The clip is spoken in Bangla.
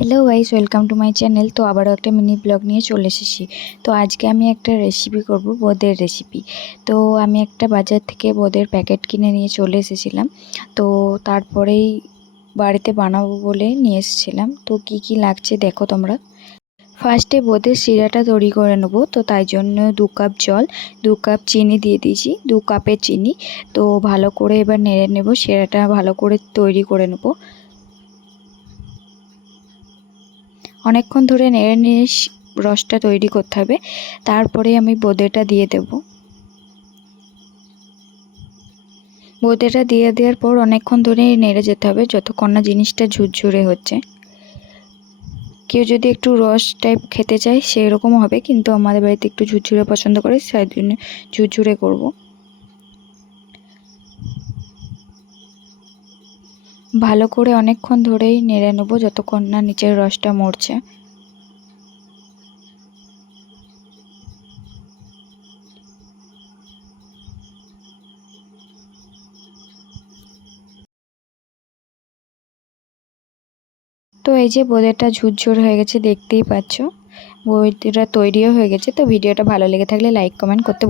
Hello guys, welcome to my channel. তো আবারও একটা মিনি ব্লগ নিয়ে চলে এসেছি। তো আজকে আমি একটা রেসিপি করব, বোঁদের রেসিপি। তো আমি একটা বাজার থেকে বোঁদের প্যাকেট কিনে নিয়ে চলে এসেছিলাম। তো তারপরেই বাড়িতে বানাবো বলে নিয়ে এসেছিলাম। তো কি কি লাগছে দেখো তোমরা। ফার্স্টে বোঁদের শিরাটা তৈরি করে নেব। তো তাই জন্য 2 কাপ জল, 2 কাপ চিনি দিয়ে দিয়েছি, 2 কাপের চিনি। তো ভালো করে এবার নেড়ে নেব, শিরাটা ভালো করে তৈরি করে নেব। অনেকক্ষণ ধরে নেড়ে নিয়ে রসটা তৈরি করতে হবে। তারপরে আমি বোঁদেটা দিয়ে দেব। বোঁদেটা দিয়ে দেওয়ার পর অনেকক্ষণ ধরে নেড়ে যেতে হবে যতক্ষণ না জিনিসটা ঝুরঝুরে হচ্ছে। কেউ যদি একটু রস টাইপ খেতে চায় সেরকমও হবে, কিন্তু আমাদের বাড়িতে একটু ঝুরঝুরে পছন্দ করে, সেই জন্য ঝুরঝুরে করব। ভালো করে অনেকক্ষণ ধরেই নেড়ে নেবো যতক্ষণ না নিচের রসটা মরছে। তো এই যে বোঁদেটা ঝুরঝুর হয়ে গেছে, দেখতেই পাচ্ছ। বোঁদেটা তৈরিও হয়ে গেছে। তো ভিডিওটা ভালো লেগে থাকলে লাইক কমেন্ট করতে